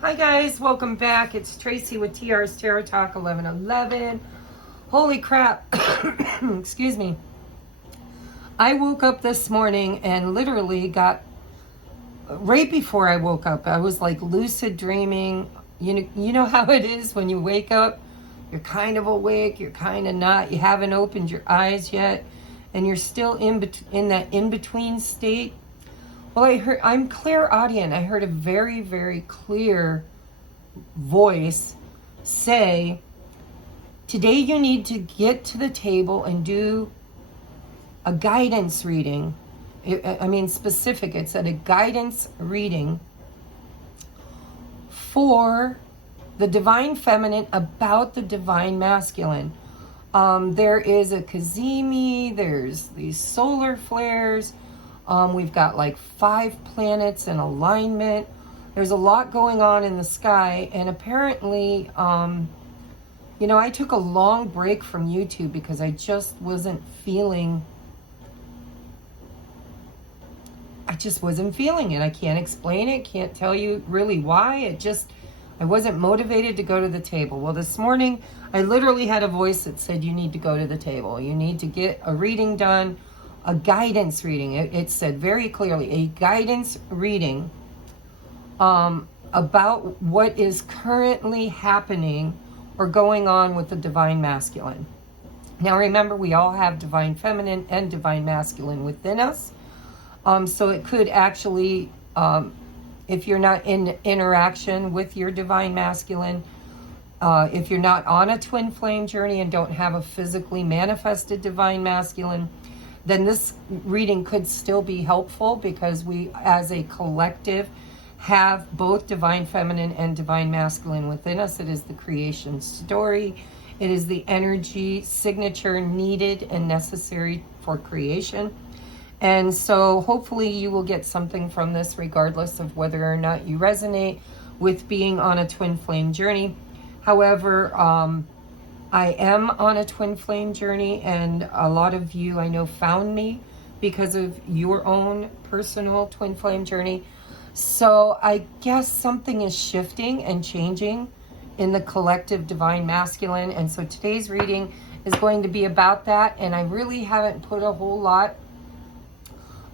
Hi guys, welcome back. It's Tracy with TR's Tarot Talk 1111. Holy crap. Excuse me. I woke up this morning and literally got, right before I woke up, I was like lucid dreaming. You know how it is when you wake up, you're kind of awake, you're kind of not, you haven't opened your eyes yet, and you're still in that in-between state. Well, I'm clairaudient. I heard a very, very clear voice say, today you need to get to the table and do a guidance reading. Specific. It said a guidance reading for the Divine Feminine about the Divine Masculine. There is a Kazemi, there's these solar flares. We've got like 5 planets in alignment. There's a lot going on in the sky. And apparently, I took a long break from YouTube because I just wasn't feeling it. I can't explain it. Can't tell you really why. I wasn't motivated to go to the table. Well, this morning, I literally had a voice that said, you need to go to the table. You need to get a reading done. A guidance reading. It said very clearly, a guidance reading about what is currently happening or going on with the Divine Masculine. Now remember, we all have Divine Feminine and Divine Masculine within us. So it could actually, if you're not in interaction with your Divine Masculine, if you're not on a twin flame journey and don't have a physically manifested Divine Masculine, then this reading could still be helpful because we, as a collective, have both Divine Feminine and Divine Masculine within us. It is the creation story. It is the energy signature needed and necessary for creation. And so hopefully you will get something from this regardless of whether or not you resonate with being on a twin flame journey. However, I am on a twin flame journey, and a lot of you I know found me because of your own personal twin flame journey. So I guess something is shifting and changing in the collective Divine Masculine. And so today's reading is going to be about that. And I really haven't put a whole lot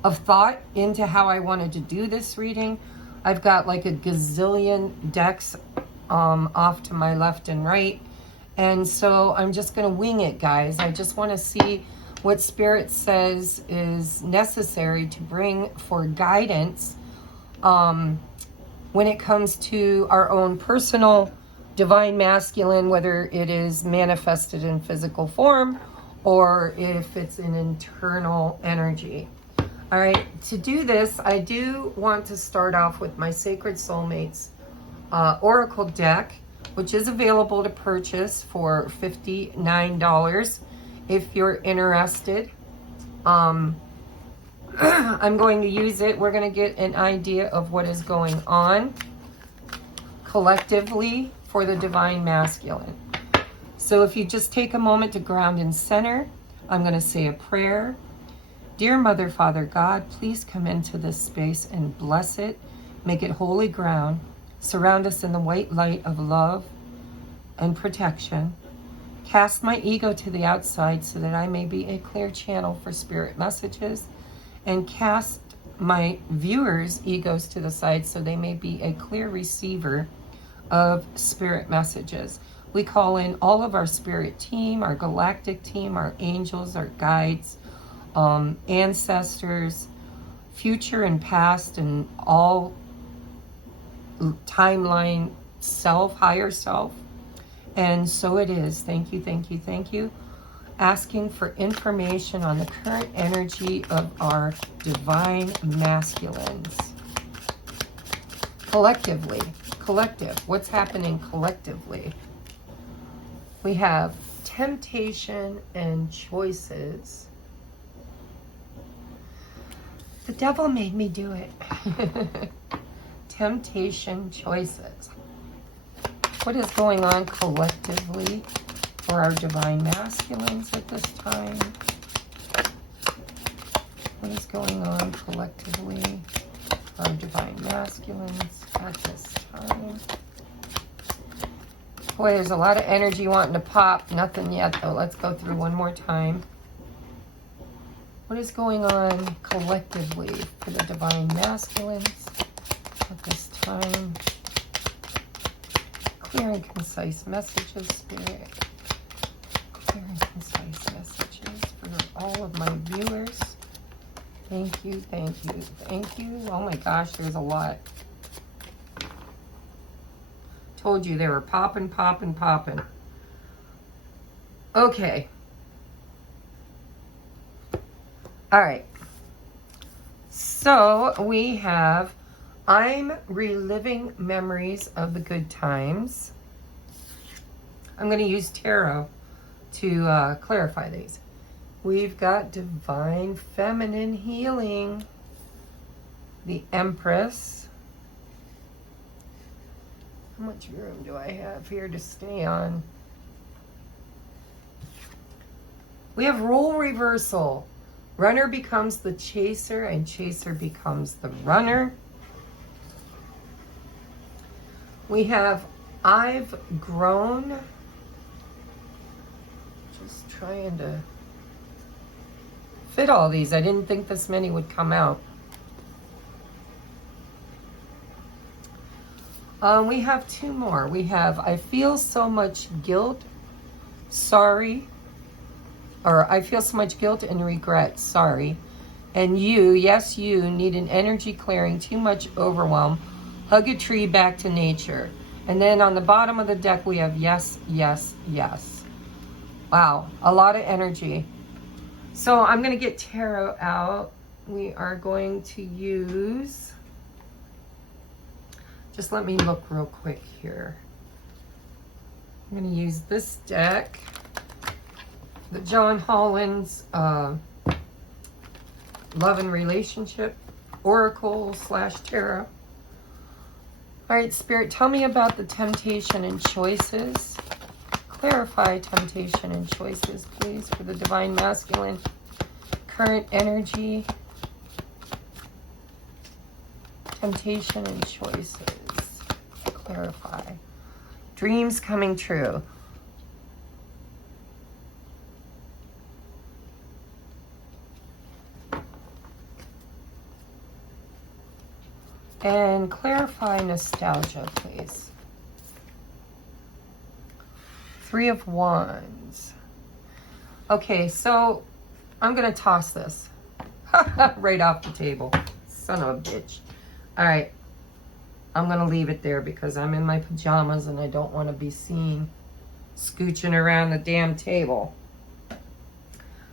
of thought into how I wanted to do this reading. I've got like a gazillion decks off to my left and right. And so I'm just going to wing it, guys. I just want to see what Spirit says is necessary to bring for guidance when it comes to our own personal Divine Masculine, whether it is manifested in physical form or if it's an internal energy. All right, to do this, I do want to start off with my Sacred Soulmates Oracle deck, which is available to purchase for $59 if you're interested. I'm going to use it. We're going to get an idea of what is going on collectively for the Divine Masculine. So if you just take a moment to ground and center, I'm going to say a prayer. Dear Mother, Father, God, please come into this space and bless it. Make it holy ground. Surround us in the white light of love and protection. Cast my ego to the outside so that I may be a clear channel for spirit messages, and cast my viewers' egos to the side so they may be a clear receiver of spirit messages. We call in all of our spirit team, our galactic team, our angels, our guides, ancestors, future and past, and all timeline self, higher self. And so it is. Thank you, thank you, thank you. Asking for information on the current energy of our Divine Masculines. Collectively. Collective. What's happening collectively? We have temptation and choices. The devil made me do it. Temptation, choices. What is going on collectively for our Divine Masculines at this time? What is going on collectively Divine masculines at this time. Boy, there's a lot of energy wanting to pop. Nothing yet, though. Let's go through one more time. What is going on collectively for the divine masculines at this time? Clear and concise messages, Spirit. Clear and concise messages for all of my viewers. Thank you, thank you, thank you. Oh my gosh, there's a lot. Told you they were popping, popping, popping. Okay. All right. So we have, I'm reliving memories of the good times. I'm going to use tarot to clarify these. We've got divine feminine healing, the Empress. How much room do I have here to stay on? We have role reversal. Runner becomes the chaser and chaser becomes the runner. We have I've grown. Just trying to fit all these. I didn't think this many would come out. We have two more. We have I feel so much guilt, sorry, or I feel so much guilt and regret, sorry. And you, yes, you need an energy clearing, too much overwhelm, hug a tree back to nature. And then on the bottom of the deck, we have yes, yes, yes. Wow, a lot of energy. So I'm going to get tarot out. We are going to use, just let me look real quick here. I'm going to use this deck, the John Holland's Love and Relationship Oracle / Tarot. All right, Spirit, tell me about the temptation and choices. Clarify temptation and choices, please, for the divine masculine. Current energy. Temptation and choices. Clarify. Dreams coming true. And clarify nostalgia, please. 3 of Wands. Okay, so I'm going to toss this right off the table. Son of a bitch. All right. I'm going to leave it there because I'm in my pajamas and I don't want to be seen scooching around the damn table.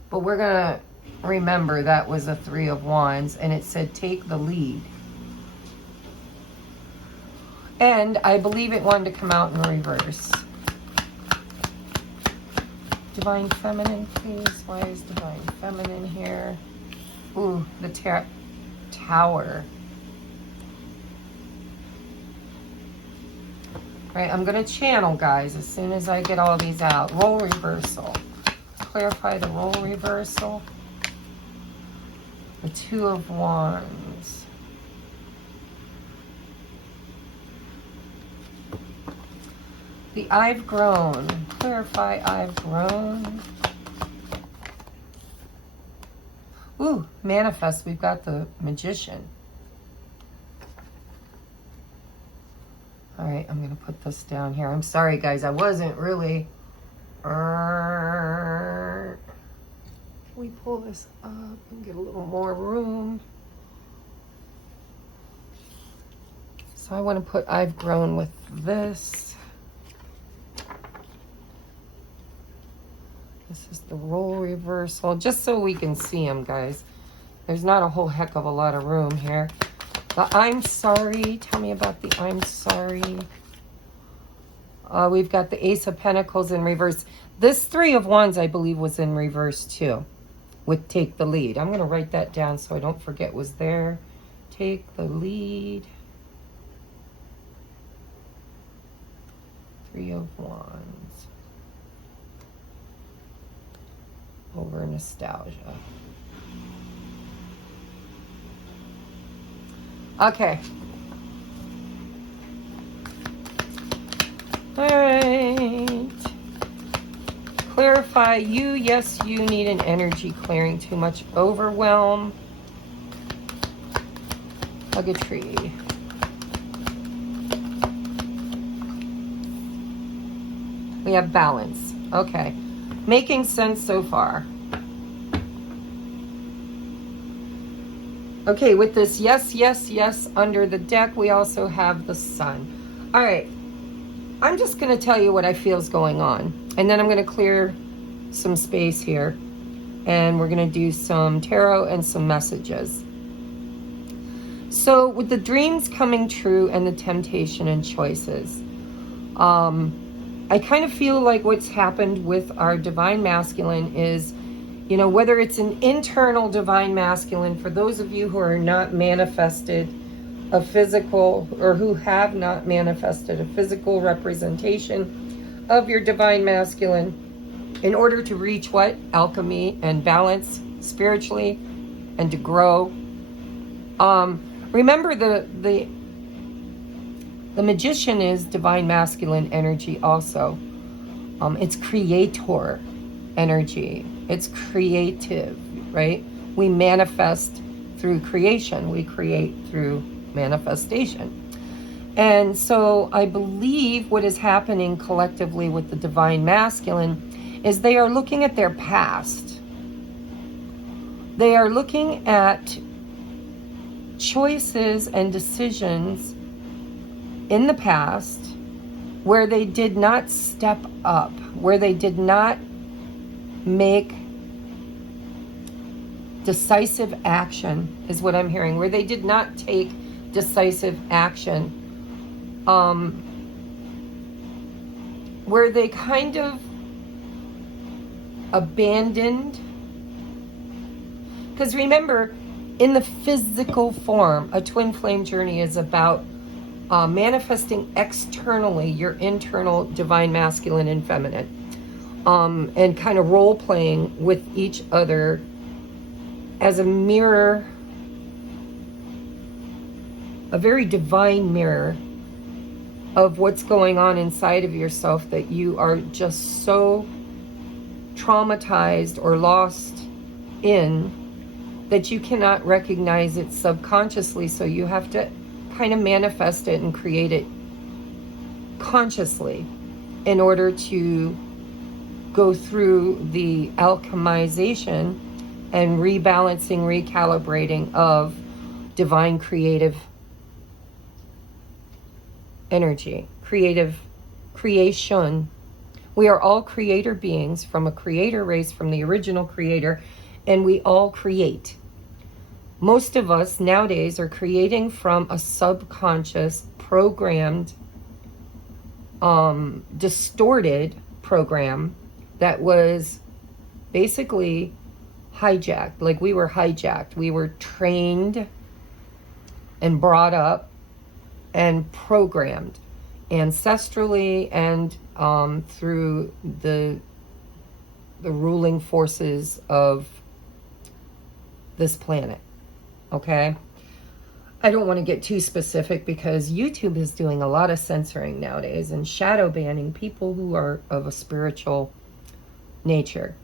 But we're going to remember that was a 3 of Wands and it said take the lead. And I believe it wanted to come out in reverse. Divine Feminine, please. Why is Divine Feminine here? Ooh, the Tower. All right, I'm going to channel, guys, as soon as I get all these out. Role reversal. Clarify the role reversal. The 2 of Wands. The I've grown. Clarify I've grown. Ooh, manifest. We've got the Magician. All right, I'm going to put this down here. I'm sorry, guys. I wasn't really... Can we pull this up and get a little more room? So I want to put I've grown with this. This is the role reversal, just so we can see them, guys. There's not a whole heck of a lot of room here. The I'm sorry. Tell me about the I'm sorry. We've got the Ace of Pentacles in reverse. This 3 of Wands, I believe, was in reverse too, with take the lead. I'm going to write that down so I don't forget was there. Take the lead. 3 of Wands. Over nostalgia. Okay. All right. Clarify you. Yes, you need an energy clearing. Too much overwhelm. Hug a tree. We have balance. Okay. Making sense so far. Okay, with this yes, yes, yes under the deck, we also have the sun. All right. I'm just going to tell you what I feel is going on. And then I'm going to clear some space here. And we're going to do some tarot and some messages. So with the dreams coming true and the temptation and choices, I kind of feel like what's happened with our divine masculine is, you know, whether it's an internal divine masculine, for those of you who are not manifested a physical, or who have not manifested a physical representation of your divine masculine, in order to reach what? Alchemy and balance spiritually and to grow. Remember the magician is divine masculine energy also. It's creator energy. It's creative, right? We manifest through creation. We create through manifestation. And so I believe what is happening collectively with the divine masculine is they are looking at their past. They are looking at choices and decisions in the past where they did not step up, where they did not make decisive action, is what I'm hearing, where they did not take decisive action, where they kind of abandoned. Because remember, in the physical form, a twin flame journey is about manifesting externally your internal divine masculine and feminine, and kind of role playing with each other as a mirror, a very divine mirror of what's going on inside of yourself, that you are just so traumatized or lost in that you cannot recognize it subconsciously. So you have to kind of manifest it and create it consciously in order to go through the alchemization and rebalancing, recalibrating of divine creative energy, creative creation. We are all creator beings from a creator race, from the original creator, and we all create. Most of us nowadays are creating from a subconscious, programmed, distorted program that was basically hijacked. Like we were hijacked. We were trained and brought up and programmed ancestrally and through the ruling forces of this planet. Okay? I don't want to get too specific because YouTube is doing a lot of censoring nowadays and shadow banning people who are of a spiritual nature.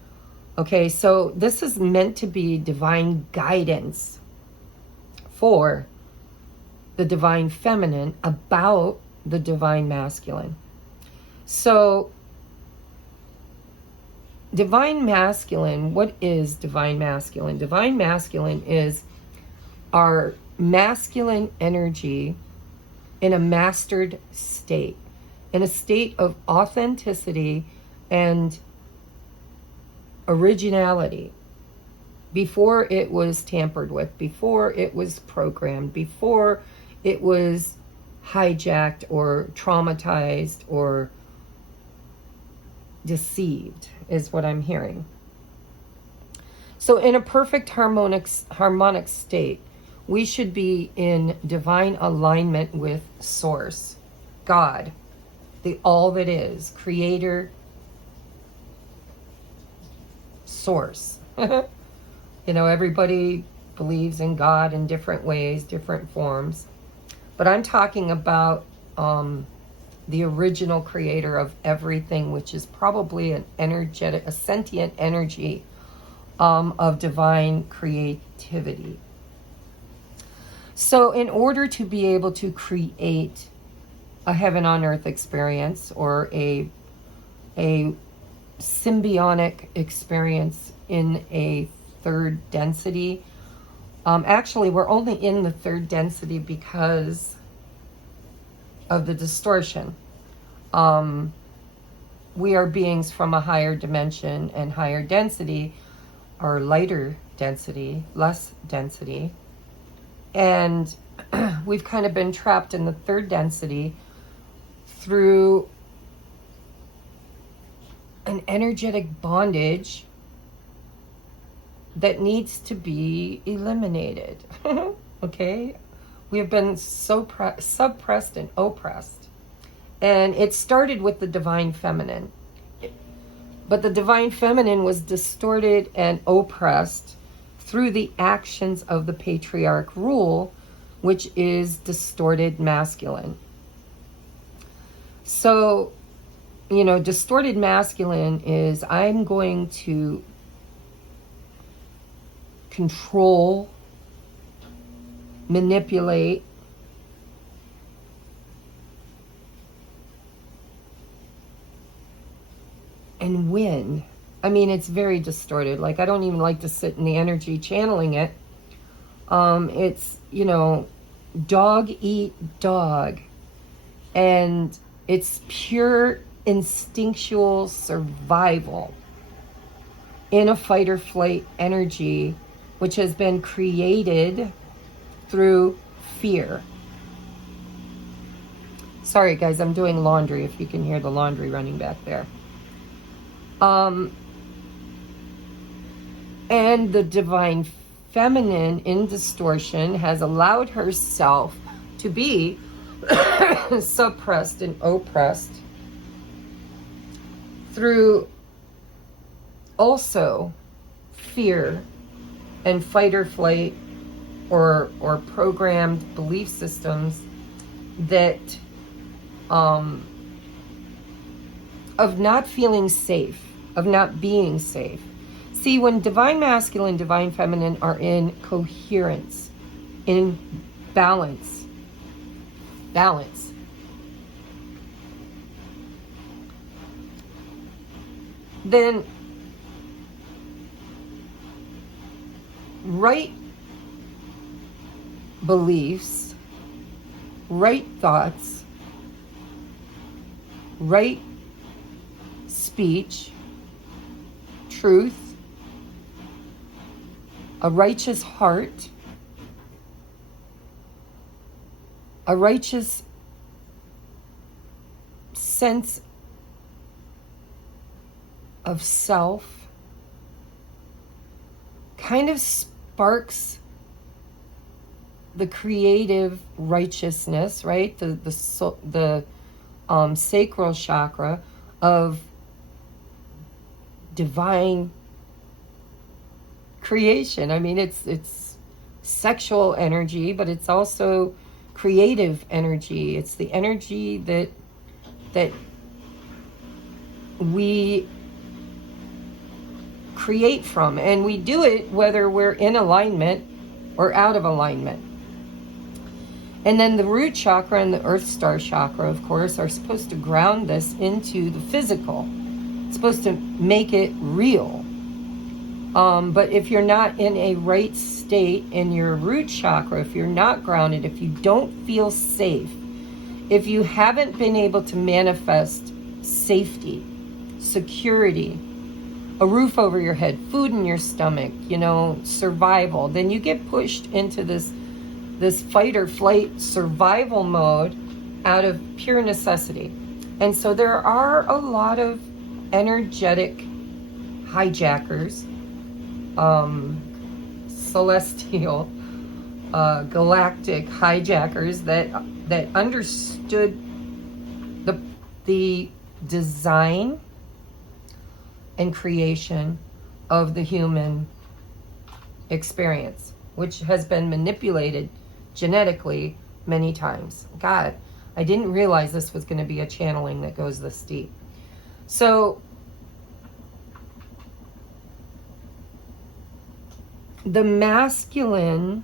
Okay, so this is meant to be divine guidance for the divine feminine about the divine masculine. So divine masculine, what is divine masculine? Divine masculine is our masculine energy in a mastered state, in a state of authenticity and originality, before it was tampered with, before it was programmed, before it was hijacked or traumatized or deceived, is what I'm hearing. So in a perfect harmonic state, we should be in divine alignment with Source, God, the all that is, Creator, Source. You know, everybody believes in God in different ways, different forms. But I'm talking about the original creator of everything, which is probably an energetic, a sentient energy of divine creativity. So in order to be able to create a heaven on earth experience, or a symbiotic experience in a third density, actually we're only in the third density because of the distortion. We are beings from a higher dimension and higher density, or lighter density, less density. And we've kind of been trapped in the third density through an energetic bondage that needs to be eliminated. Okay? We have been so suppressed and oppressed. And it started with the divine feminine. But the divine feminine was distorted and oppressed through the actions of the patriarch rule, which is distorted masculine. So, you know, distorted masculine is, I'm going to control, manipulate, and win. I mean, it's very distorted. Like, I don't even like to sit in the energy channeling it. It's, you know, dog eat dog. And it's pure instinctual survival in a fight or flight energy, which has been created through fear. Sorry guys, I'm doing laundry, if you can hear the laundry running back there. And the divine feminine in distortion has allowed herself to be suppressed and oppressed through also fear and fight or flight, or programmed belief systems that of not feeling safe, of not being safe. See, when divine masculine, divine feminine are in coherence, in balance, then right beliefs, right thoughts, right speech, truth, a righteous heart, a righteous sense of self kind of sparks the creative righteousness, right? The sacral chakra of divine creation. I mean, it's sexual energy, but it's also creative energy. It's the energy that we create from, and we do it whether we're in alignment or out of alignment. And then the root chakra and the earth star chakra, of course, are supposed to ground this into the physical. It's supposed to make it real. But if you're not in a right state in your root chakra, if you're not grounded, if you don't feel safe, if you haven't been able to manifest safety, security, a roof over your head, food in your stomach, you know, survival, then you get pushed into this fight or flight survival mode out of pure necessity. And so there are a lot of energetic hijackers, celestial, galactic hijackers that understood the design and creation of the human experience. which has been manipulated genetically many times. God, I didn't realize this was going to be a channeling that goes this deep. So the masculine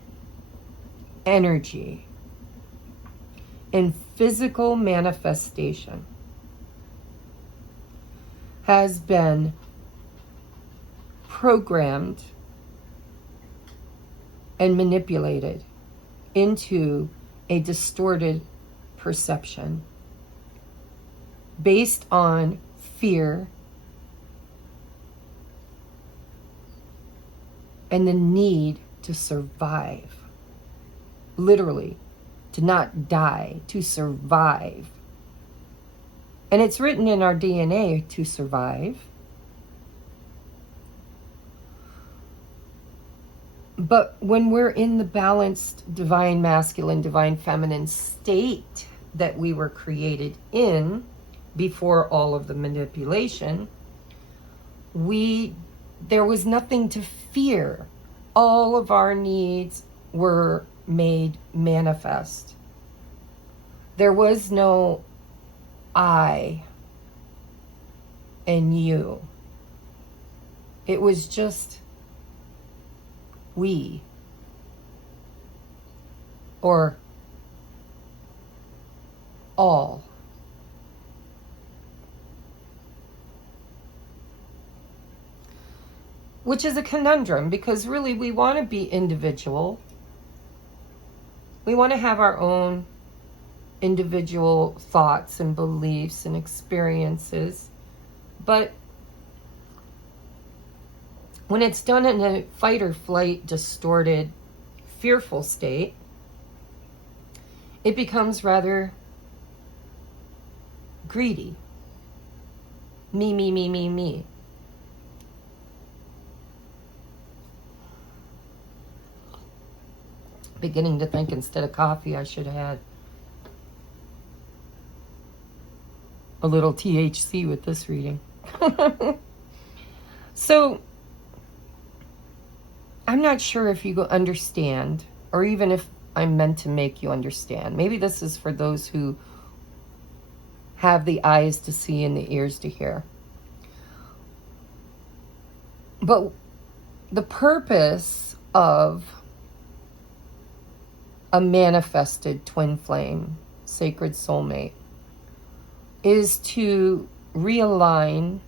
energy in physical manifestation has been programmed and manipulated into a distorted perception based on fear and the need to survive. Literally, to not die, to survive. And it's written in our DNA to survive. But when we're in the balanced divine masculine, divine feminine state that we were created in before all of the manipulation, there was nothing to fear. All of our needs were made manifest. There was no I and you. It was just we, or all. Which is a conundrum, because really we want to be individual. We want to have our own individual thoughts and beliefs and experiences. But when it's done in a fight or flight, distorted, fearful state, it becomes rather greedy. Me, me, me, me, me. Beginning to think instead of coffee, I should have had a little THC with this reading. So, I'm not sure if you understand, or even if I'm meant to make you understand. Maybe this is for those who have the eyes to see and the ears to hear. But the purpose of a manifested twin flame, sacred soulmate, is to realign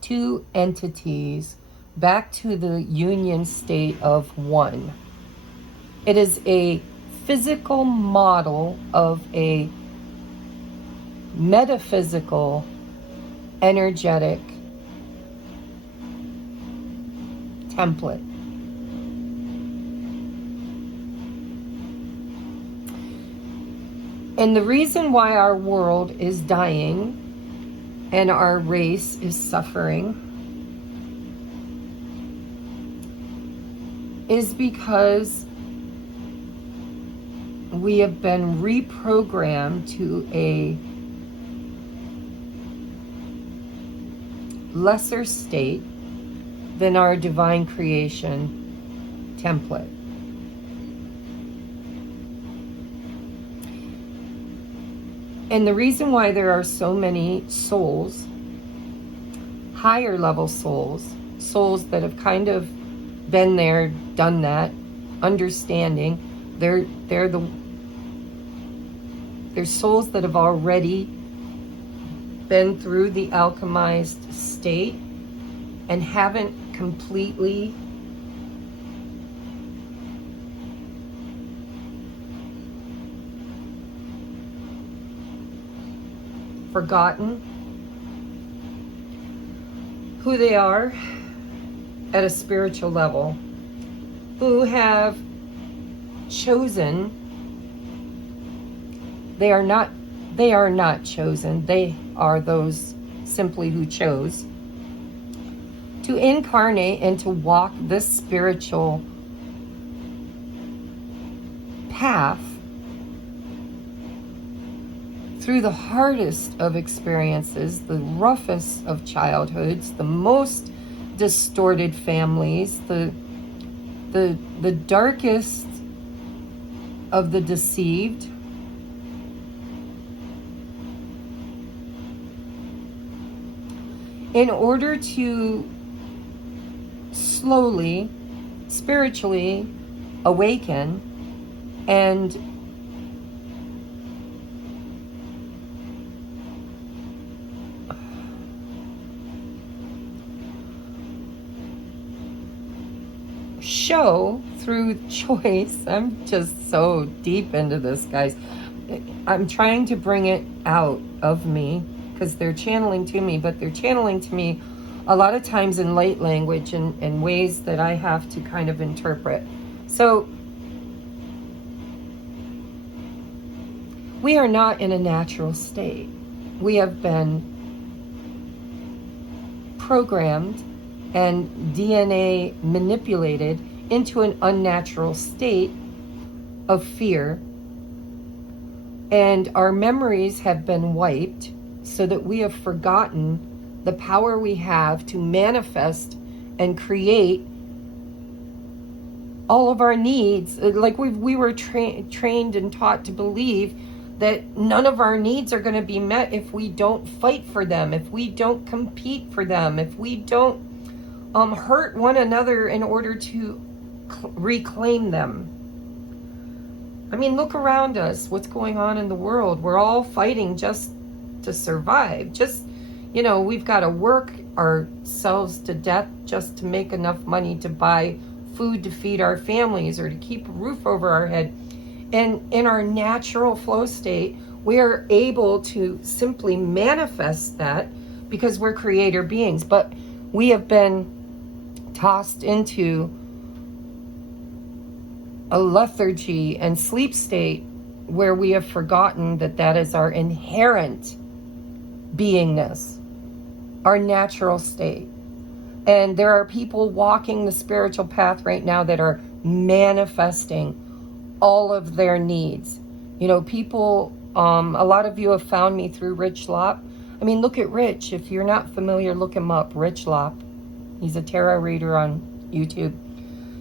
two entities back to the union state of one. It is a physical model of a metaphysical, energetic template. And the reason why our world is dying and our race is suffering is because we have been reprogrammed to a lesser state than our divine creation template. And the reason why there are so many souls, higher level souls, souls that have kind of been there, done that, understanding, they're souls that have already been through the alchemized state and haven't completely forgotten who they are at a spiritual level, who have chosen, they are not chosen, they are those simply who chose to incarnate and to walk this spiritual path through the hardest of experiences, the roughest of childhoods, the most distorted families, the the darkest of the deceived, in order to slowly, spiritually awaken and show through choice. I'm just so deep into this, guys. I'm trying to bring it out of me because they're channeling to me, but they're channeling to me a lot of times in light language and ways that I have to kind of interpret. So we are not in a natural state. We have been programmed and DNA manipulated into an unnatural state of fear, and our memories have been wiped so that we have forgotten the power we have to manifest and create all of our needs. Like we were trained and taught to believe that none of our needs are going to be met if we don't fight for them, if we don't compete for them, if we don't hurt one another in order to reclaim them. I mean, look around us. What's going on in the world? We're all fighting just to survive. Just, you know, we've got to work ourselves to death just to make enough money to buy food to feed our families or to keep a roof over our head. And in our natural flow state, we are able to simply manifest that because we're creator beings. But we have been tossed into a lethargy and sleep state where we have forgotten that that is our inherent beingness, our natural state. And there are people walking the spiritual path right now that are manifesting all of their needs. You know, people, a lot of you have found me through Rich Lop. I mean, look at Rich. If you're not familiar, look him up, Rich Lop. He's a tarot reader on YouTube.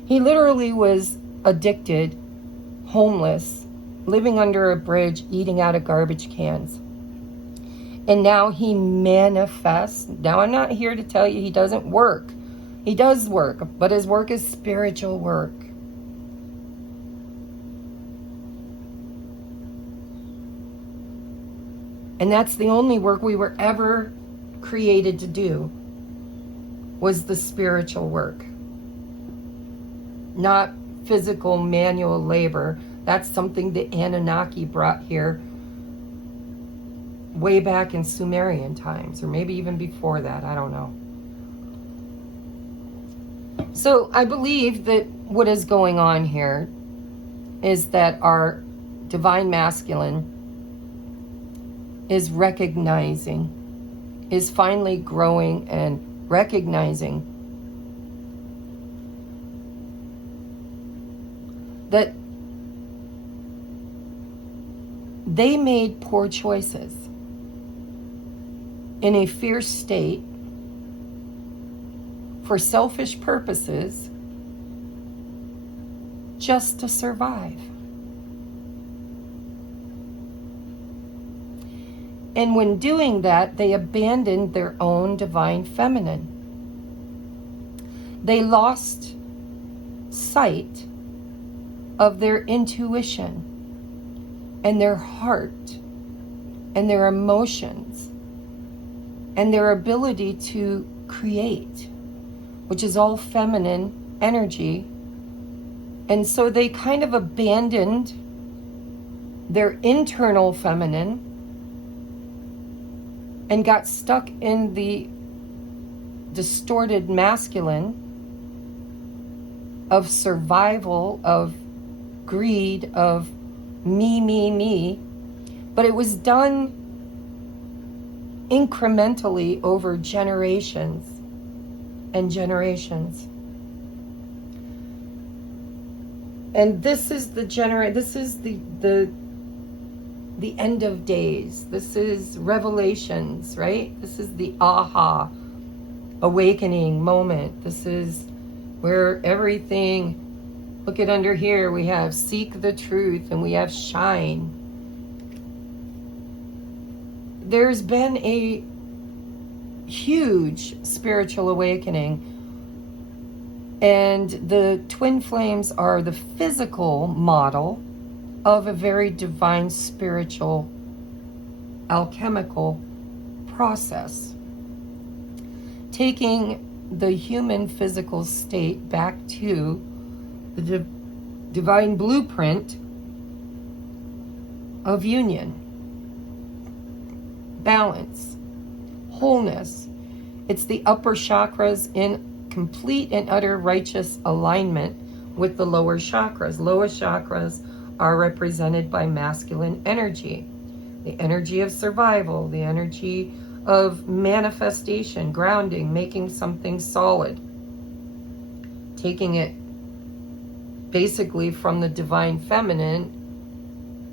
He literally was addicted, homeless, living under a bridge, eating out of garbage cans. And now he manifests. Now, I'm not here to tell you he doesn't work. He does work, but his work is spiritual work. And that's the only work we were ever created to do, was the spiritual work. Not physical manual labor. That's something the Anunnaki brought here way back in Sumerian times, or maybe even before that, I don't know. So I believe that what is going on here is that our divine masculine is recognizing, is finally growing and recognizing that they made poor choices in a fierce state for selfish purposes just to survive. And when doing that, they abandoned their own divine feminine. They lost sight of their intuition and their heart and their emotions and their ability to create, which is all feminine energy. And so they kind of abandoned their internal feminine and got stuck in the distorted masculine of survival, of greed, of me. But it was done incrementally over generations and generations. And this is the end of days. This is revelations, right? This is the awakening moment. This is where everything Look at under here, we have seek the truth and we have shine. There's been a huge spiritual awakening, and the twin flames are the physical model of a very divine spiritual alchemical process, taking the human physical state back to the divine blueprint of union, balance, wholeness. It's the upper chakras in complete and utter righteous alignment with the lower chakras. Lower chakras are represented by masculine energy, the energy of survival, the energy of manifestation, grounding, making something solid, taking it basically from the divine feminine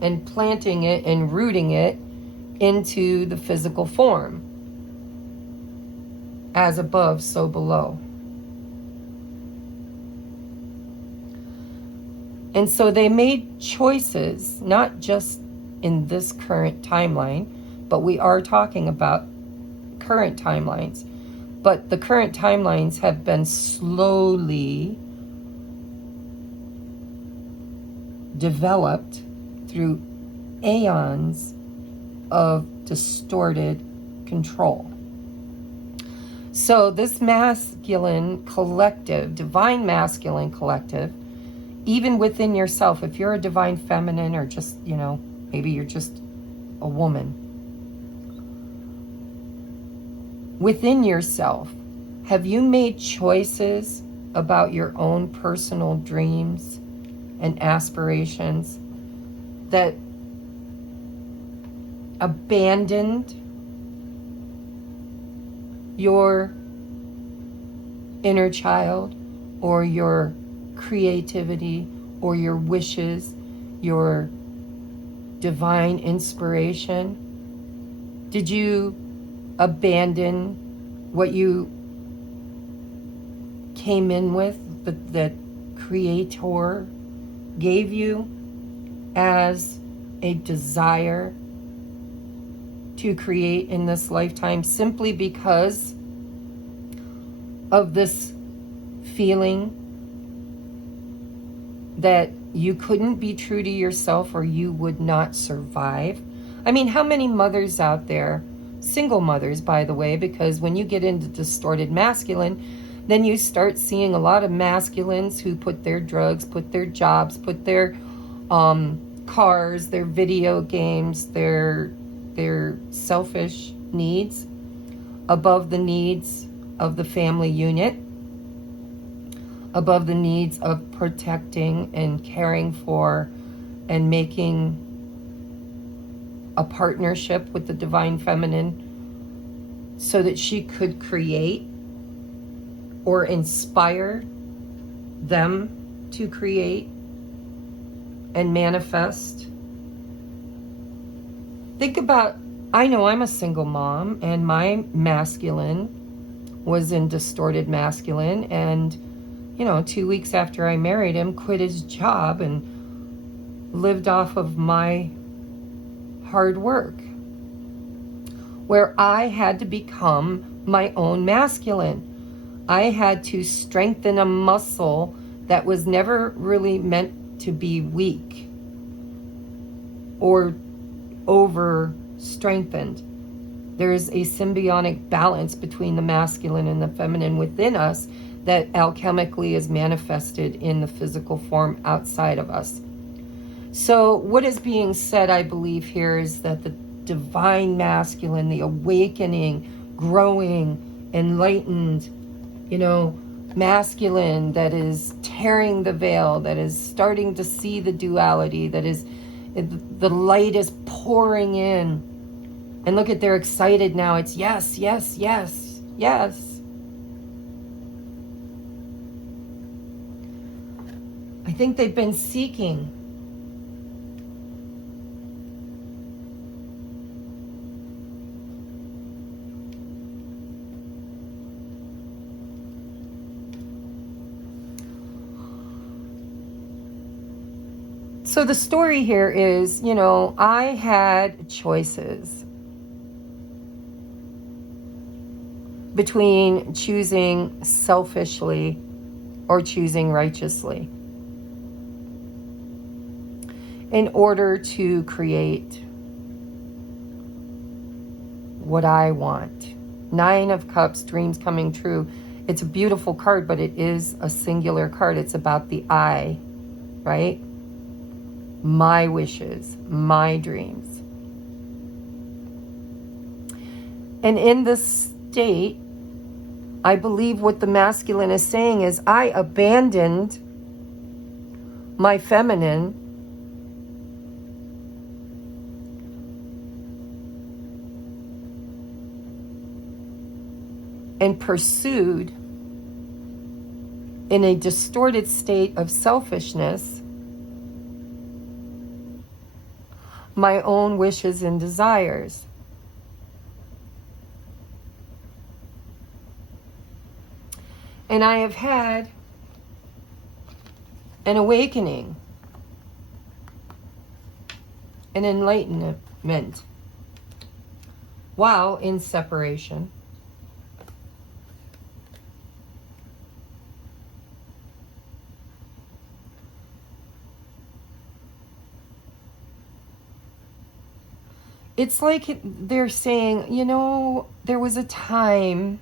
and planting it and rooting it into the physical form. As above, so below. And so they made choices, not just in this current timeline, but we are talking about current timelines. But the current timelines have been slowly developed through aeons of distorted control. So this masculine collective, divine masculine collective, even within yourself, if you're a divine feminine or just, maybe you're just a woman, within yourself, have you made choices about your own personal dreams and aspirations that abandoned your inner child or your creativity or your wishes, your divine inspiration? Did you abandon what you came in with, that Creator gave you as a desire to create in this lifetime, simply because of this feeling that you couldn't be true to yourself or you would not survive? I mean, how many mothers out there, single mothers, by the way, because when you get into distorted masculine, then you start seeing a lot of masculines who put their drugs, put their jobs, put their cars, their video games, their selfish needs above the needs of the family unit, above the needs of protecting and caring for and making a partnership with the divine feminine so that she could create or inspire them to create and manifest. Think about, I know I'm a single mom and my masculine was in distorted masculine, and 2 weeks after I married him, quit his job and lived off of my hard work, where I had to become my own masculine. I had to strengthen a muscle that was never really meant to be weak or over strengthened. There's a symbiotic balance between the masculine and the feminine within us that alchemically is manifested in the physical form outside of us. So what is being said, I believe, here is that the divine masculine, the awakening, growing, enlightened, masculine that is tearing the veil, that is starting to see the duality, that is, the light is pouring in. And look at, they're excited now. It's yes, yes, yes, yes. I think they've been seeking. So the story here is, you know, I had choices between choosing selfishly or choosing righteously in order to create what I want. 9 of Cups, dreams coming true. It's a beautiful card, but it is a singular card. It's about the I, right? My wishes, my dreams. And in this state, I believe what the masculine is saying is, I abandoned my feminine and pursued in a distorted state of selfishness my own wishes and desires. And I have had an awakening, an enlightenment while in separation. It's like they're saying, you know, there was a time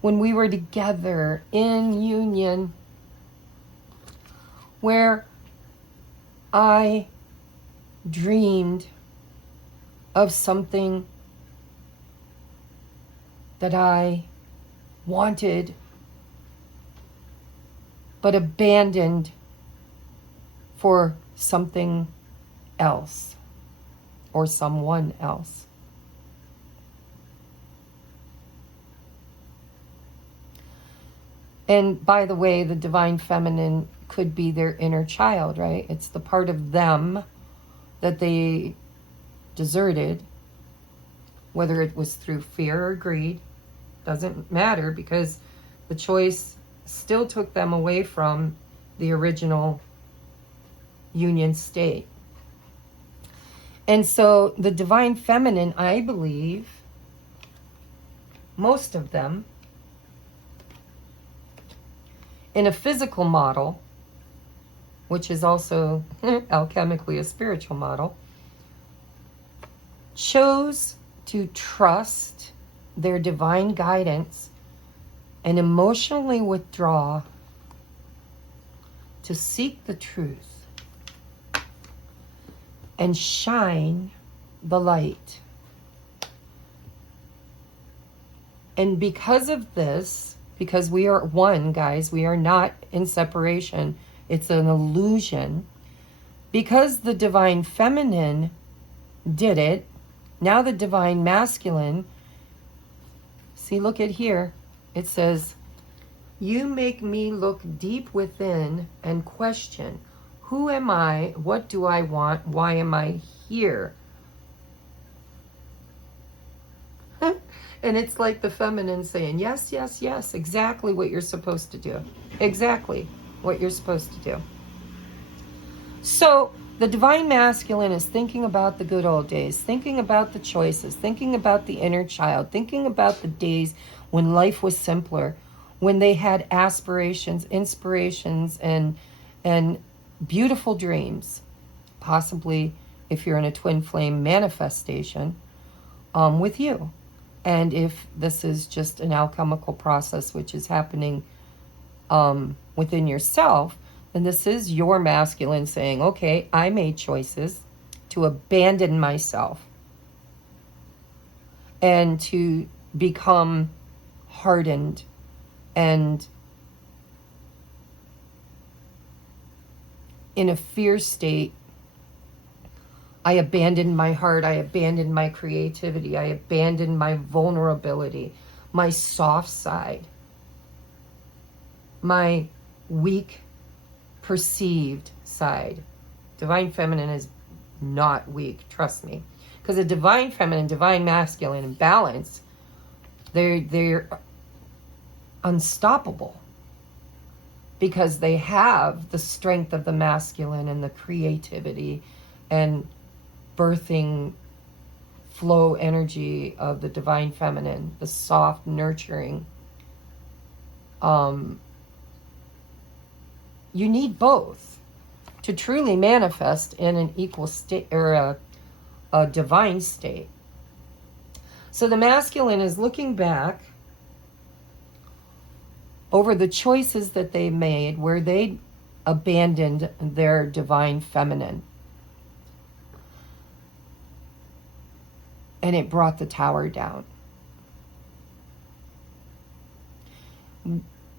when we were together in union where I dreamed of something that I wanted but abandoned for something else or someone else. And by the way, the divine feminine could be their inner child, right? It's the part of them that they deserted, whether it was through fear or greed, doesn't matter, because the choice still took them away from the original union state. And so the divine feminine, I believe, most of them, in a physical model, which is also alchemically a spiritual model, chose to trust their divine guidance and emotionally withdraw to seek the truth and shine the light. And because of this, because we are one, guys, we are not in separation, it's an illusion. Because the divine feminine did it, now the divine masculine, see, look at here, it says, you make me look deep within and question, who am I? What do I want? Why am I here? And it's like the feminine saying, yes, yes, yes, exactly what you're supposed to do. Exactly what you're supposed to do. So the divine masculine is thinking about the good old days, thinking about the choices, thinking about the inner child, thinking about the days when life was simpler, when they had aspirations, inspirations, and beautiful dreams. Possibly, if you're in a twin flame manifestation, with you. And if this is just an alchemical process which is happening within yourself, then this is your masculine saying, okay, I made choices to abandon myself and to become hardened and in a fear state. I abandoned my heart, I abandoned my creativity, I abandoned my vulnerability, my soft side, my weak perceived side. Divine feminine is not weak, trust me. Because a divine feminine, divine masculine in balance, they're unstoppable. because they have the strength of the masculine and the creativity and birthing flow energy of the divine feminine, the soft, nurturing. You need both to truly manifest in an equal state, or a divine state. So the masculine is looking back over the choices that they made where they abandoned their divine feminine. And it brought the tower down.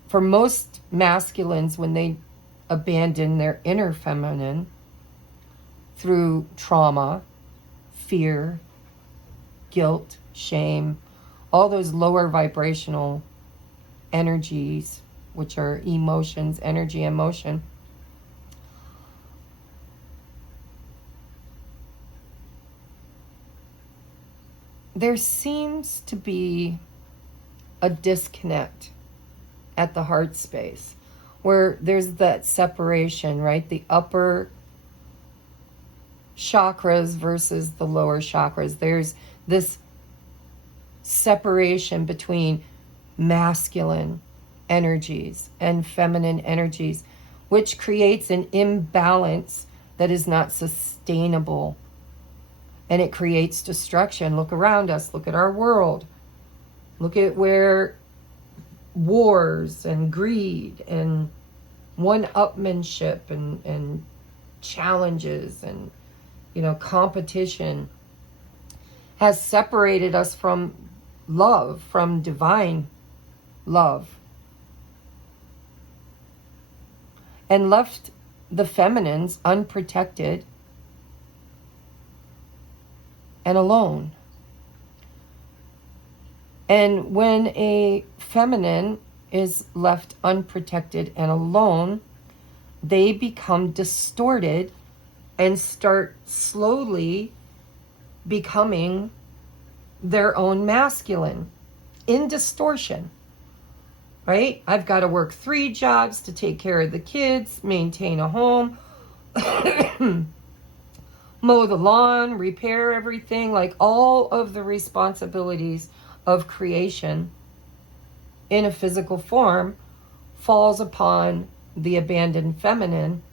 For most masculines, when they abandon their inner feminine through trauma, fear, guilt, shame, all those lower vibrational energies, which are emotions, energy, emotion, there seems to be a disconnect at the heart space where there's that separation, right? The upper chakras versus the lower chakras. There's this separation between masculine energies and feminine energies, which creates an imbalance that is not sustainable. And it creates destruction. Look around us. Look at our world. Look at where wars and greed and one-upmanship and challenges and, competition has separated us from love, from divine love, and left the feminines unprotected and alone. And when a feminine is left unprotected and alone, they become distorted and start slowly becoming their own masculine in distortion, right? I've got to work 3 jobs to take care of the kids, maintain a home, mow the lawn, repair everything, like all of the responsibilities of creation in a physical form falls upon the abandoned feminine,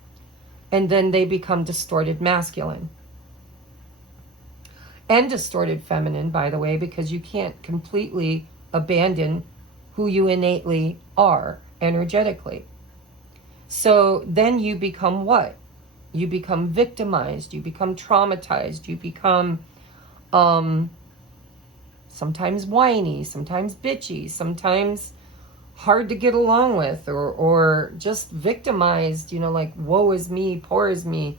and then they become distorted masculine. And distorted feminine, by the way, because you can't completely abandon who you innately are energetically. So then you become what? You become victimized, you become traumatized, you become sometimes whiny, sometimes bitchy, sometimes hard to get along with, or just victimized, like woe is me, poor is me.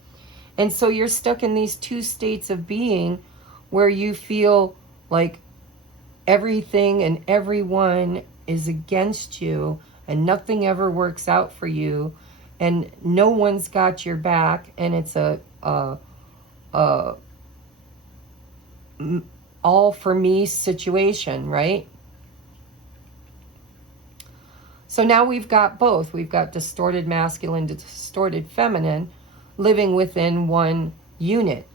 And so you're stuck in these 2 states of being where you feel like everything and everyone is against you and nothing ever works out for you and no one's got your back, and it's a all for me situation, right? So now we've got both. We've got distorted masculine, distorted feminine living within one unit.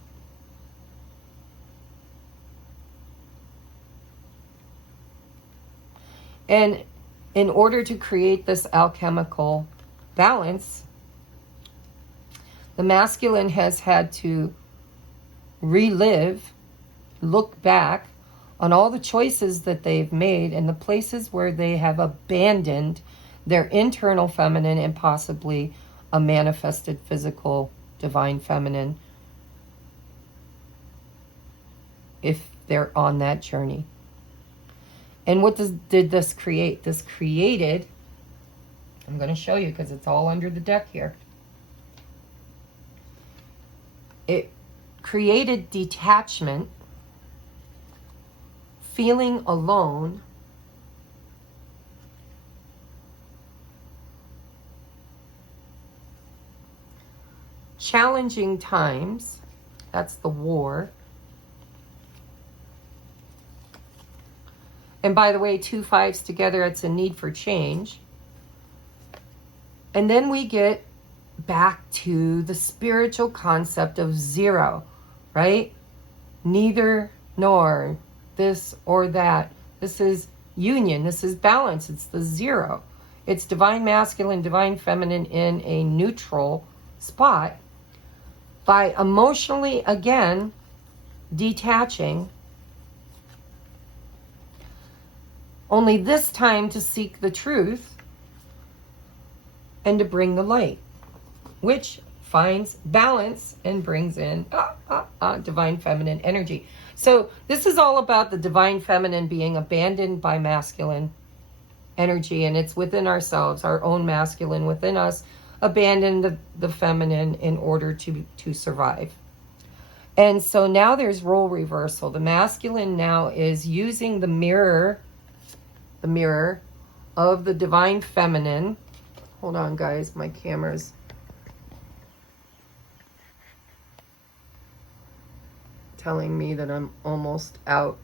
And in order to create this alchemical balance, the masculine has had to relive, look back on all the choices that they've made and the places where they have abandoned their internal feminine and possibly a manifested physical divine feminine if they're on that journey. And what did this create? This created, I'm going to show you because it's all under the deck here. It created detachment, feeling alone, challenging times, that's the war. And by the way, 2 5s together, it's a need for change. And then we get back to the spiritual concept of zero, right? Neither nor, this or that. This is union. This is balance. It's the zero. It's divine masculine, divine feminine in a neutral spot. By emotionally, again, detaching, only this time to seek the truth and to bring the light, which finds balance and brings in divine feminine energy. So this is all about the divine feminine being abandoned by masculine energy, and it's within ourselves, our own masculine within us, abandon the feminine in order to survive. And so now there's role reversal. The masculine now is using the mirror of the divine feminine. Hold on, guys, my camera's telling me that I'm almost out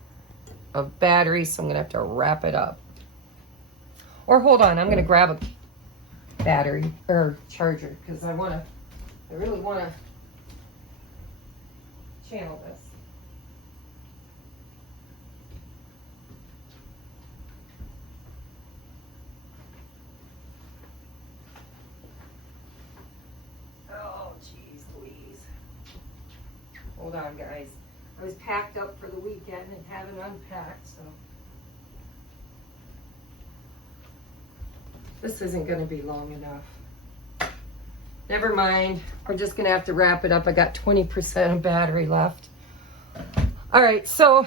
of battery, so I'm gonna have to wrap it up. Or hold on, I'm gonna grab a battery or charger because I really wanna channel this. Oh, geez Louise. Hold on, guys. I was packed up for the weekend and haven't unpacked, so. This isn't going to be long enough. Never mind. We're just going to have to wrap it up. I got 20% of battery left. All right, so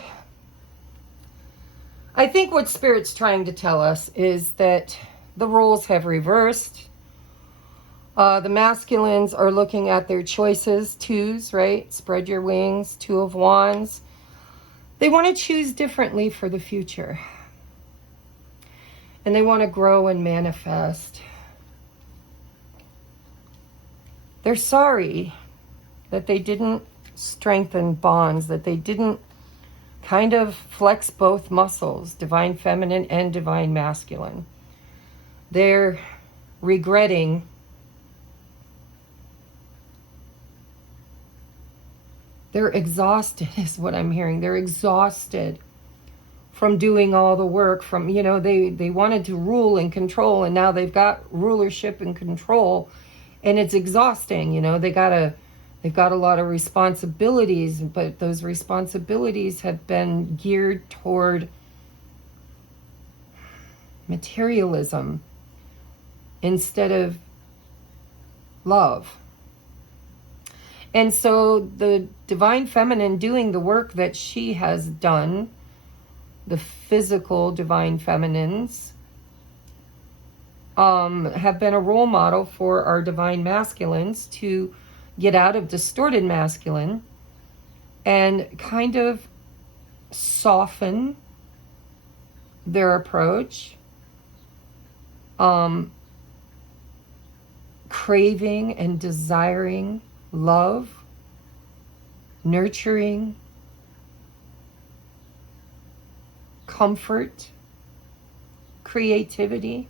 I think what Spirit's trying to tell us is that the roles have reversed. The masculines are looking at their choices, twos, right? Spread your wings, Two of Wands. They want to choose differently for the future. And they want to grow and manifest. They're sorry that they didn't strengthen bonds, that they didn't kind of flex both muscles, divine feminine and divine masculine. They're regretting they're exhausted is what I'm hearing. They're exhausted from doing all the work, from, you know, they wanted to rule and control, and now they've got rulership and control, and it's exhausting. You know, they've got a lot of responsibilities, but those responsibilities have been geared toward materialism instead of love. And so the divine feminine doing the work that she has done, the physical divine feminines, have been a role model for our divine masculines to get out of distorted masculine and kind of soften their approach, craving and desiring love, nurturing, comfort, creativity.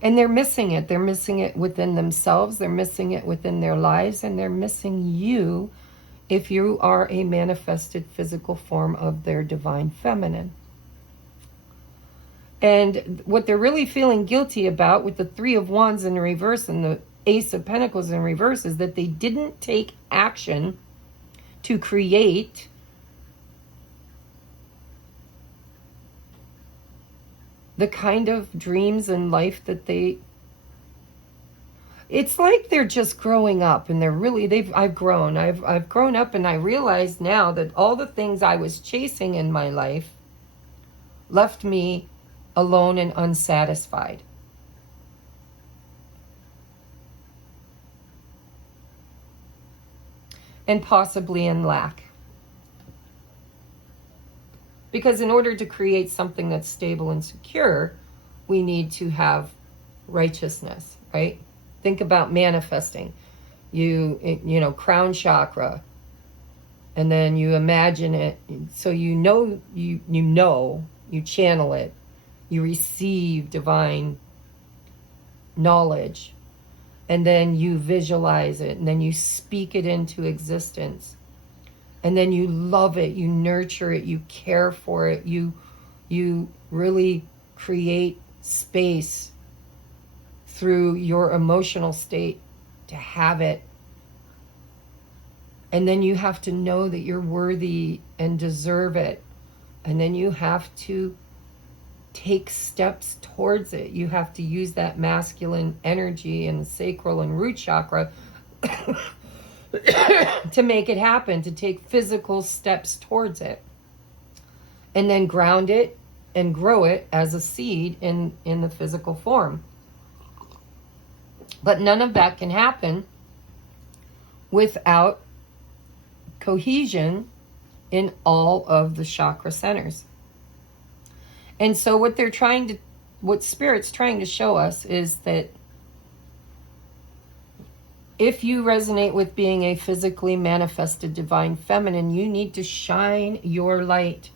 And they're missing it. They're missing it within themselves. They're missing it within their lives. And they're missing you if you are a manifested physical form of their divine feminine. And what they're really feeling guilty about with the Three of Wands in reverse and the Ace of Pentacles in reverse is that they didn't take action to create the kind of dreams and life that it's like they're just growing up, and I've grown up, and I realize now that all the things I was chasing in my life left me alone and unsatisfied. And possibly in lack. Because in order to create something that's stable and secure, we need to have righteousness, right? Think about manifesting. You know, crown chakra. And then you imagine it. So you channel it. You receive divine knowledge, and then you visualize it, and then you speak it into existence, and then you love it, you nurture it, you care for it, you really create space through your emotional state to have it. And then you have to know that you're worthy and deserve it. And then you have to take steps towards it. You have to use that masculine energy in the sacral and root chakra to make it happen, to take physical steps towards it. And then ground it and grow it as a seed in the physical form. But none of that can happen without cohesion in all of the chakra centers. And so what Spirit's trying to show us is that if you resonate with being a physically manifested divine feminine, you need to shine your light.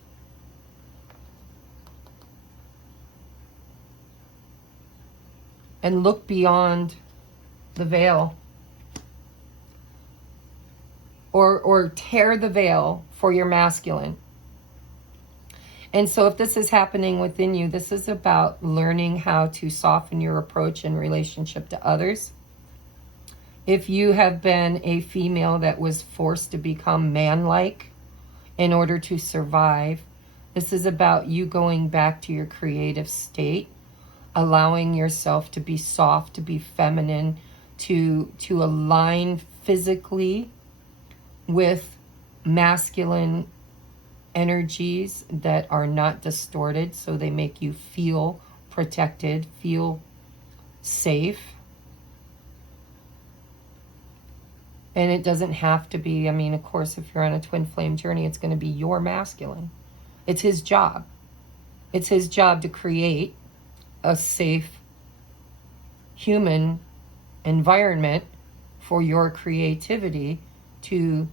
And look beyond the veil. Or tear the veil for your masculine. And so if this is happening within you, this is about learning how to soften your approach in relationship to others. If you have been a female that was forced to become man-like in order to survive, this is about you going back to your creative state, allowing yourself to be soft, to be feminine, to align physically with masculine energies that are not distorted, so they make you feel protected, feel safe. And it doesn't have to be, I mean, of course, if you're on a twin flame journey, it's going to be your masculine. It's his job. It's his job to create a safe human environment for your creativity to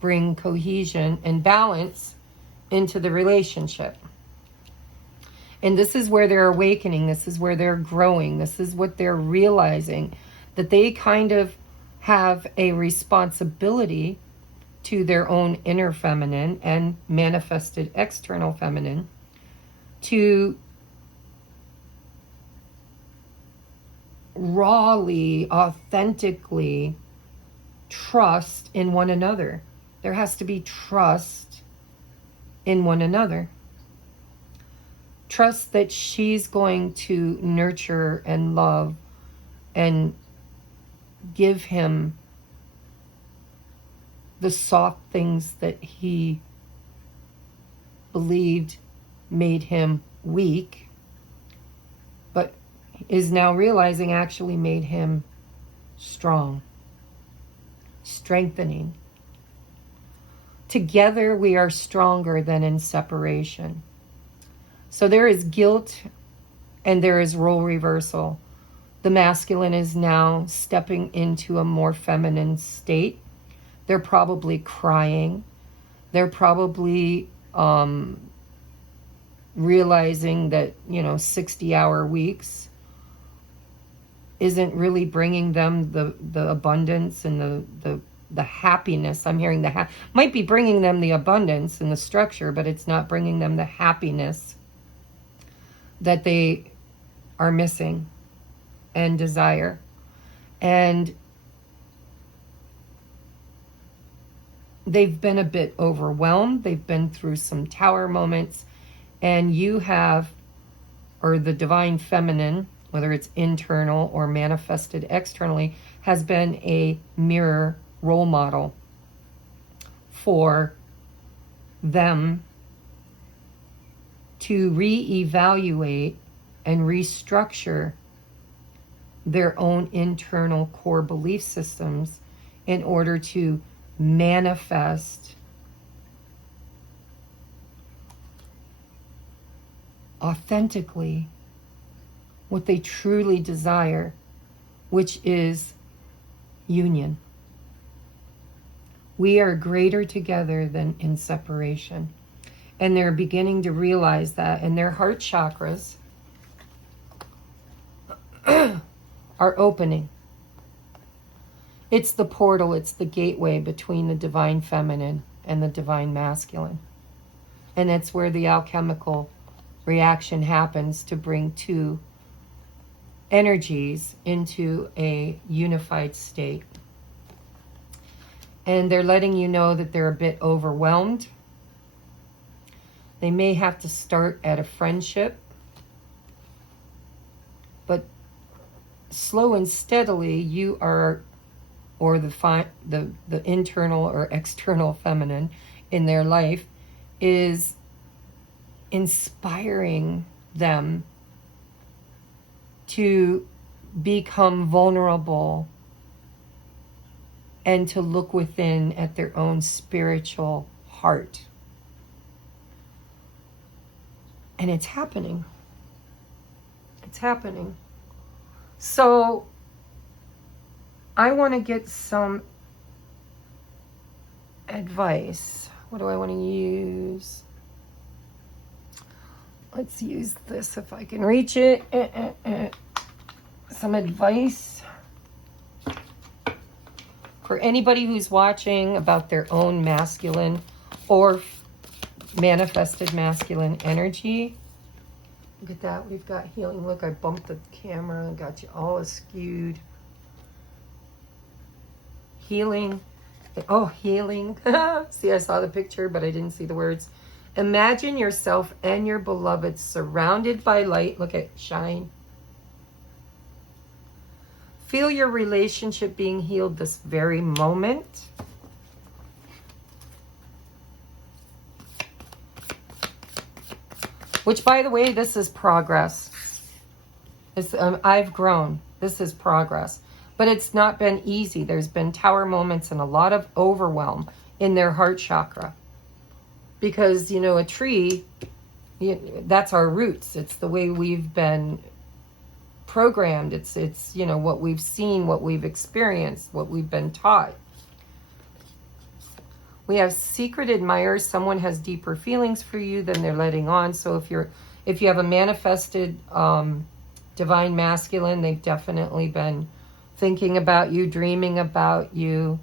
bring cohesion and balance into the relationship. And this is where they're awakening. This is where they're growing. This is what they're realizing, that they kind of have a responsibility to their own inner feminine and manifested external feminine to rawly, authentically trust in one another. There has to be trust in one another. Trust that she's going to nurture and love and give him the soft things that he believed made him weak, but is now realizing actually made him strong, strengthening. Together we are stronger than in separation. So there is guilt and there is role reversal. The masculine is now stepping into a more feminine state. They're probably crying. They're probably realizing that, 60-hour weeks isn't really bringing them the abundance and the happiness. I'm hearing might be bringing them the abundance and the structure, but it's not bringing them the happiness that they are missing and desire. And they've been a bit overwhelmed. They've been through some tower moments, and you have, or the divine feminine, whether it's internal or manifested externally, has been a mirror role model for them to reevaluate and restructure their own internal core belief systems in order to manifest authentically what they truly desire, which is union. We are greater together than in separation. And they're beginning to realize that, and their heart chakras are opening. It's the portal, it's the gateway between the divine feminine and the divine masculine. And it's where the alchemical reaction happens to bring two energies into a unified state. And they're letting you know that they're a bit overwhelmed. They may have to start at a friendship, but slow and steadily you are, or the internal or external feminine in their life is inspiring them to become vulnerable and to look within at their own spiritual heart. And it's happening. It's happening. So I want to get some advice. What do I want to use? Let's use this if I can reach it. Some advice for anybody who's watching about their own masculine or manifested masculine energy. Look at that. We've got healing. Look, I bumped the camera and got you all askewed. Healing. Oh, healing. See, I saw the picture, but I didn't see the words. Imagine yourself and your beloved surrounded by light. Look at shine. Feel your relationship being healed this very moment. Which, by the way, this is progress. I've grown. This is progress. But it's not been easy. There's been tower moments and a lot of overwhelm in their heart chakra. Because, you know, a tree, that's our roots. It's the way we've been programmed. It's you know, what we've seen, what we've experienced, what we've been taught. We have secret admirers. Someone has deeper feelings for you than they're letting on. So if you have a manifested divine masculine, they've definitely been thinking about you, dreaming about you,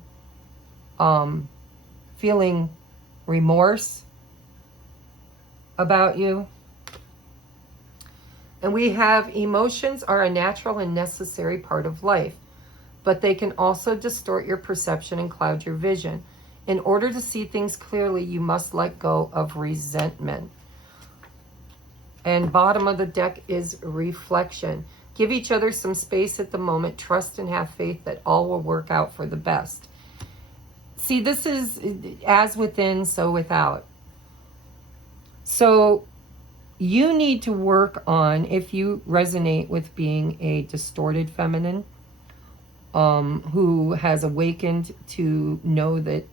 feeling remorse about you. And we have emotions are a natural and necessary part of life, but they can also distort your perception and cloud your vision. In order to see things clearly, you must let go of resentment. And bottom of the deck is reflection. Give each other some space at the moment. Trust and have faith that all will work out for the best. See, this is as within, so without. So you need to work on, if you resonate with being a distorted feminine, who has awakened to know that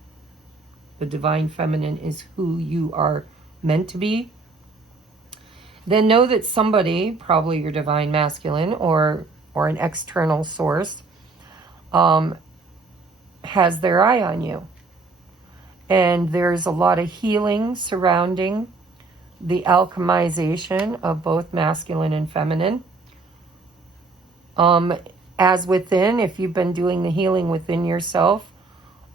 the divine feminine is who you are meant to be, then know that somebody, probably your divine masculine or an external source, has their eye on you. And there's a lot of healing surrounding the alchemization of both masculine and feminine. As within, if you've been doing the healing within yourself,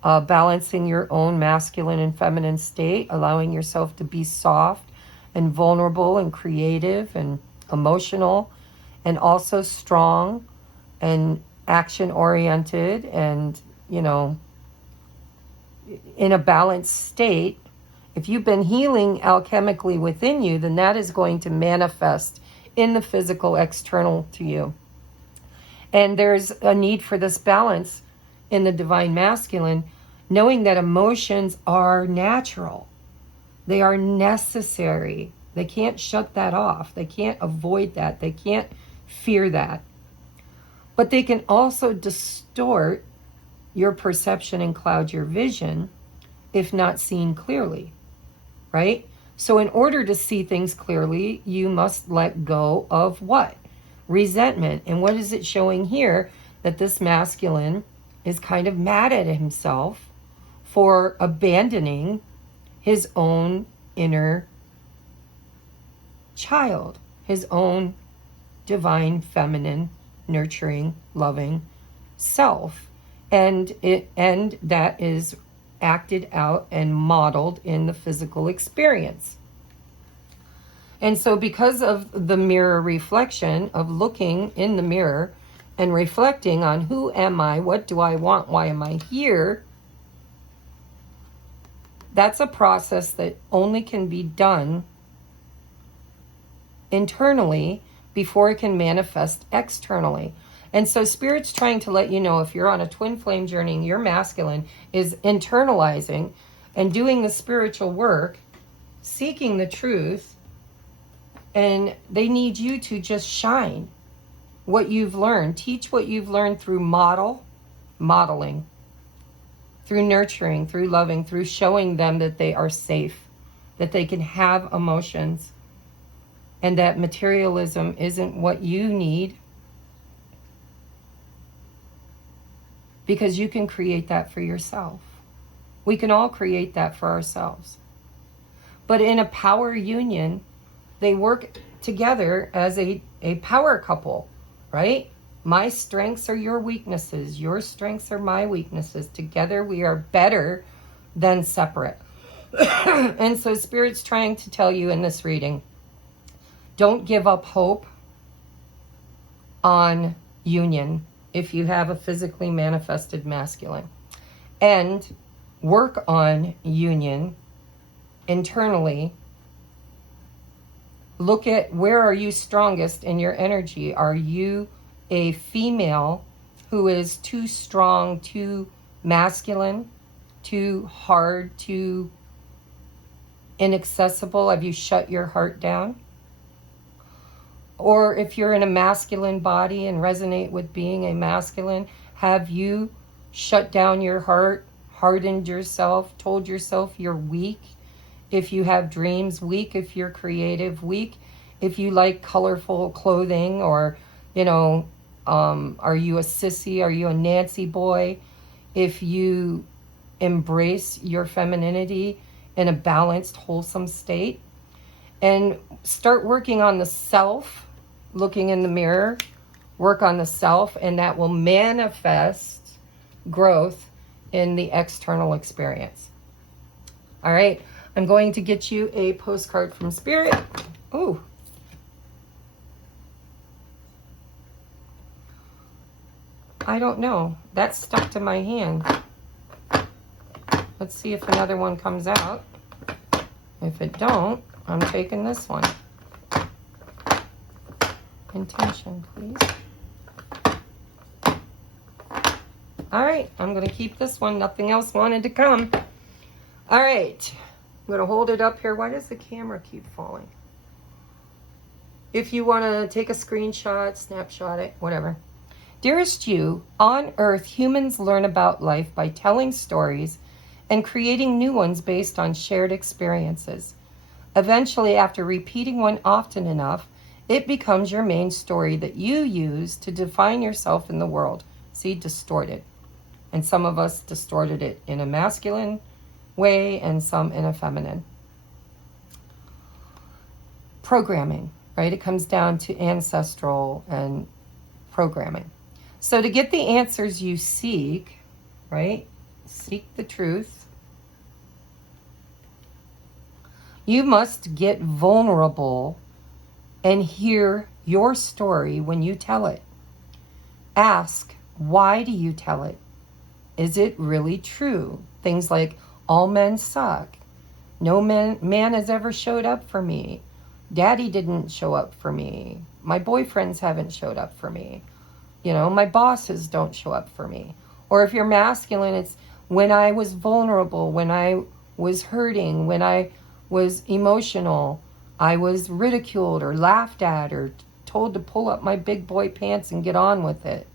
balancing your own masculine and feminine state, allowing yourself to be soft and vulnerable and creative and emotional, and also strong and action-oriented and, you know, in a balanced state. If you've been healing alchemically within you, then that is going to manifest in the physical external to you. And there's a need for this balance in the divine masculine, knowing that emotions are natural. They are necessary. They can't shut that off. They can't avoid that. They can't fear that. But they can also distort your perception and cloud your vision if not seen clearly, right? So in order to see things clearly, you must let go of what? Resentment. And what is it showing here? That this masculine is kind of mad at himself for abandoning his own inner child, his own divine feminine nurturing, loving self. And that is acted out and modeled in the physical experience. And so because of the mirror reflection, of looking in the mirror and reflecting on who am I, what do I want, why am I here, that's a process that only can be done internally before it can manifest externally. And so Spirit's trying to let you know, if you're on a twin flame journey, your masculine is internalizing and doing the spiritual work, seeking the truth, and they need you to just shine what you've learned. Teach what you've learned through modeling, through nurturing, through loving, through showing them that they are safe, that they can have emotions, and that materialism isn't what you need, because you can create that for yourself. We can all create that for ourselves. But in a power union, they work together as a power couple, right? My strengths are your weaknesses. Your strengths are my weaknesses. Together we are better than separate. And so Spirit's trying to tell you in this reading, don't give up hope on union if you have a physically manifested masculine. And work on union internally. Look at where are you strongest in your energy. Are you a female who is too strong, too masculine, too hard, too inaccessible? Have you shut your heart down? Or if you're in a masculine body and resonate with being a masculine, have you shut down your heart, hardened yourself, told yourself you're weak if you have dreams, weak if you're creative, weak if you like colorful clothing, or, you know, are you a sissy? Are you a Nancy boy? If you embrace your femininity in a balanced, wholesome state, and start working on the self, looking in the mirror, work on the self, and that will manifest growth in the external experience. All right, I'm going to get you a postcard from Spirit. Ooh. I don't know. That's stuck to my hand. Let's see if another one comes out. If it don't, I'm taking this one. Intention, please. All right, I'm going to keep this one. Nothing else wanted to come. All right, I'm going to hold it up here. Why does the camera keep falling? If you want to take a screenshot, snapshot it, whatever. Dearest you, on Earth, humans learn about life by telling stories and creating new ones based on shared experiences. Eventually, after repeating one often enough, it becomes your main story that you use to define yourself in the world. See, distorted. And some of us distorted it in a masculine way and some in a feminine. Programming, right? It comes down to ancestral and programming. So to get the answers you seek, right? Seek the truth. You must get vulnerable and hear your story when you tell it. Ask, why do you tell it? Is it really true? Things like, all men suck. No man has ever showed up for me. Daddy didn't show up for me. My boyfriends haven't showed up for me. You know, my bosses don't show up for me. Or if you're masculine, it's when I was vulnerable, when I was hurting, when I was emotional, I was ridiculed or laughed at or told to pull up my big boy pants and get on with it.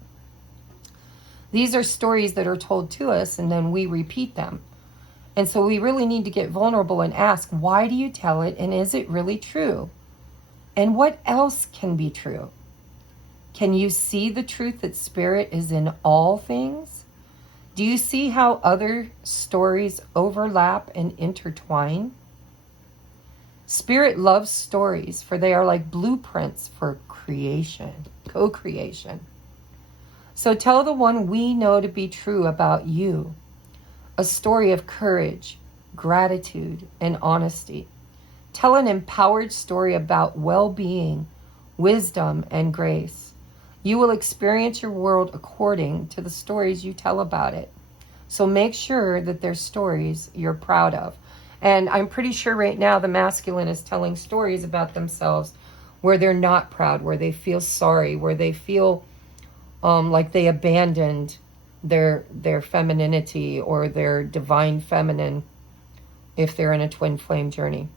These are stories that are told to us and then we repeat them. And so we really need to get vulnerable and ask, why do you tell it, and is it really true? And what else can be true? Can you see the truth that Spirit is in all things? Do you see how other stories overlap and intertwine? Spirit loves stories, for they are like blueprints for creation, co-creation. So tell the one we know to be true about you a story of courage, gratitude, and honesty. Tell an empowered story about well-being, wisdom, and grace. You will experience your world according to the stories you tell about it. So make sure that they're stories you're proud of. And I'm pretty sure right now the masculine is telling stories about themselves where they're not proud, where they feel sorry, where they feel like they abandoned their femininity or their divine feminine if they're in a twin flame journey.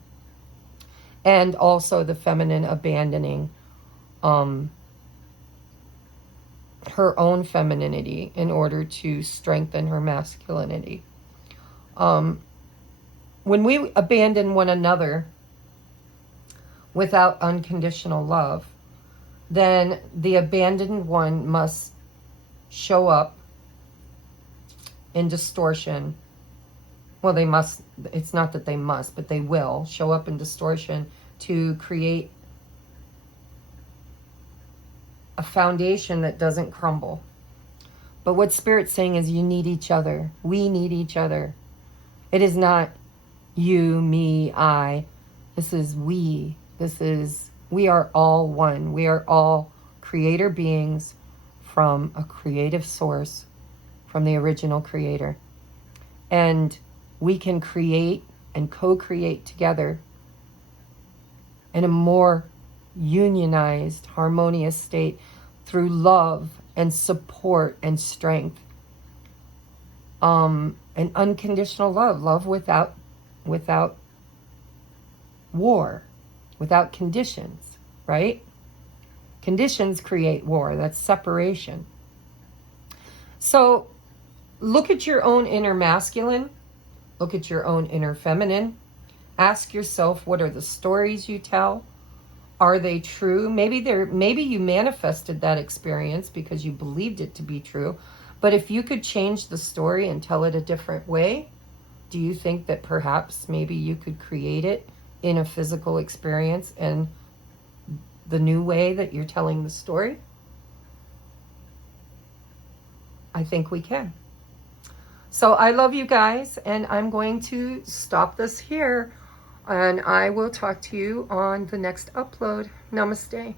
And also the feminine abandoning her own femininity in order to strengthen her masculinity. When we abandon one another without unconditional love, then the abandoned one must show up in distortion. Well, they must, it's not that they must, but they will show up in distortion to create a foundation that doesn't crumble. But what Spirit's saying is you need each other. We need each other. It is not you, me, I. This is we. We are all one. We are all creator beings from a creative source, from the original creator. And we can create and co-create together in a more unionized, harmonious state through love and support and strength. And unconditional love without war, without conditions, right? Conditions create war. That's separation. So look at your own inner masculine. Look at your own inner feminine. Ask yourself, what are the stories you tell? Are they true? Maybe you manifested that experience because you believed it to be true. But if you could change the story and tell it a different way, do you think that perhaps maybe you could create it in a physical experience and the new way that you're telling the story? I think we can. So I love you guys, and I'm going to stop this here, and I will talk to you on the next upload. Namaste.